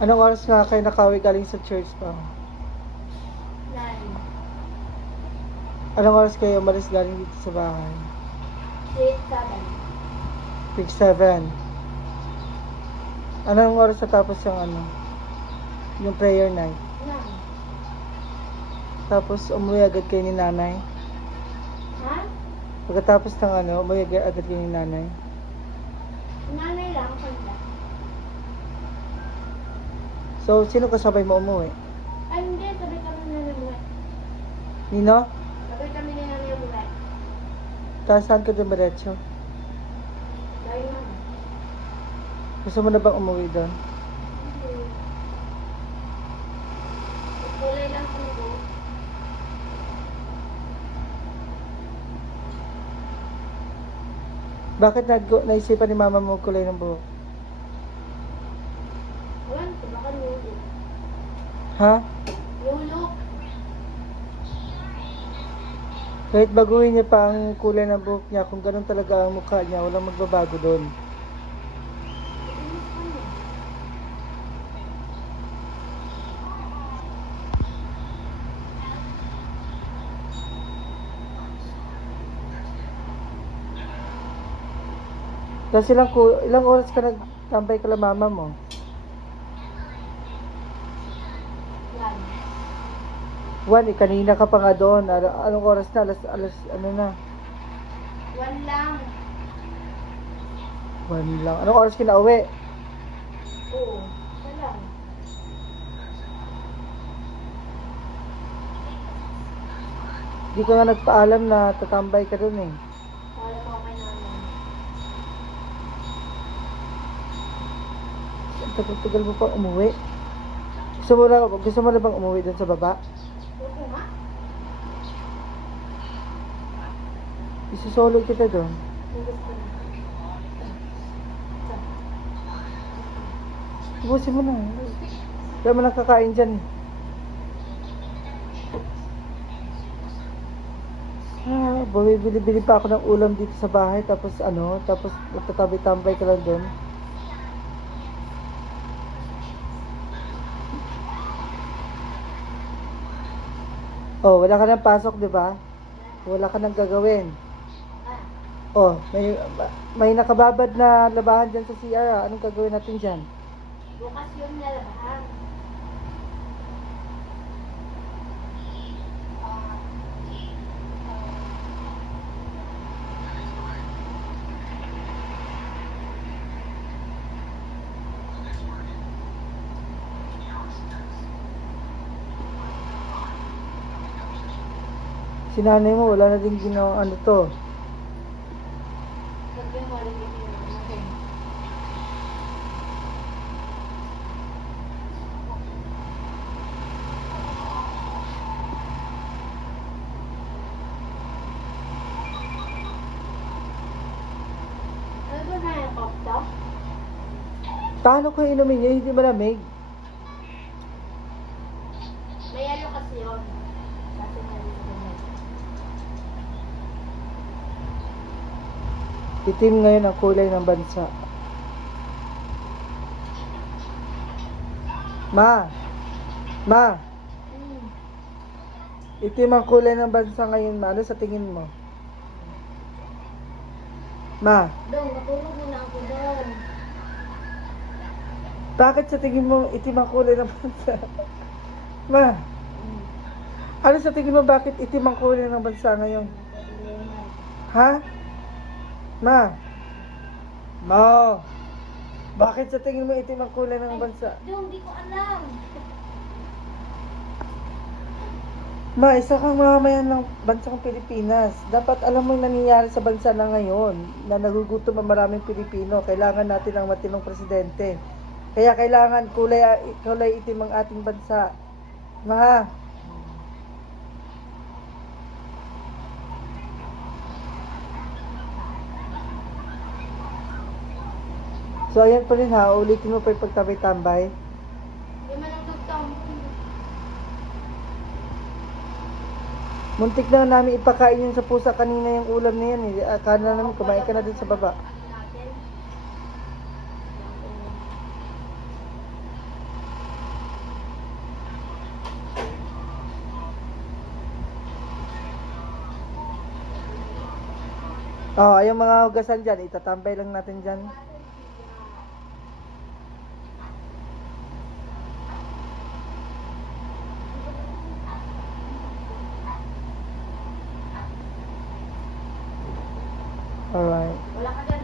Anong oras nga kayo nakauwi galing sa church pa? 9. Anong oras kayo umalis galing dito sa bahay? 7. 6-7. Anong oras natapos yung prayer night? 9. Tapos umuwi agad kayo ni nanay? Ha? Pagkatapos ng umuwi agad kayo ni nanay? Nanay lang, kanda. So, sino kasabay mo umuwi? Ay, hindi. Sabay kami na namuwi. Nino? Sabay kami na namuwi. Tapos saan ka dumiretso? Dahil na. Gusto mo na bang umuwi doon? Hindi. Kulay lang kami ko. Bakit naisipan ni mama mo kulay ng buhok? Wala, baka nulo. Ha? Nulo. Kahit baguhin niya pa ang kulay ng buhok niya, kung ganun talaga ang mukha niya, walang magbabago doon. Kasi ilang oras ka nagtambay kala mama mo? Yan. 1, kanina ka pa nga doon. Anong oras na? Alas, ano na? 1 lang. 1 lang. Anong oras ka na uwi? Oo. Isa lang. Di ka nga nagpaalam na tatambay ka doon eh. Para mo kay nanay. Ang tagal mo pa umuwi. Gusto mo na bang umuwi doon sa baba? Oo nga. Isusolo kita doon. Gusto ko na. Ubusin mo na. Kaya mo nakakain dyan eh. Bumibili pa ako ng ulam dito sa bahay, tapos magtatabi-tambay ka lang doon. Oh, wala ka nang pasok, di ba? Wala ka nang gagawin. Ah. Oh, may nakababad na labahan dyan sa CR. Anong gagawin natin dyan? Bukas yun nalabahan. Si nanay mo, wala na din ginawa to. Sabi mo, alagyan niyo natin. Ano ba na yung kopto? Paano ko inumin yun? Hindi malamig. May ano kasi yun. Kasi Itim ngayon ang kulay ng bansa. Ma, itim ang kulay ng bansa ngayon, ma. Ano sa tingin mo? Ma, Dong, matulog muna ako doon. bakit sa tingin mo itim ang kulay ng bansa? Ma, ano sa tingin mo bakit itim ang kulay ng bansa ngayon? Ha? Ma, bakit sa tingin mo itim ang kulay ng bansa? Dong, di ko alam. Ma, isa kang mamamayan ng bansang Pilipinas. Dapat alam mo yung nangyayari sa bansa na ngayon, na nagugutom ang maraming Pilipino. Kailangan natin ng matinong presidente. Kaya kailangan kulay itim ang ating bansa. Ma, so ayan pa rin ha, ulitin mo pa yung pagtabay-tambay. Hindi man ang tugtong. Muntik na namin ipakain yun sa pusa kanina yung ulam na yan eh. Akala namin kumain ka na din sa baba. Oh, yung mga hugasan dyan, itatambay lang natin dyan. Alright. Wala ka dyan.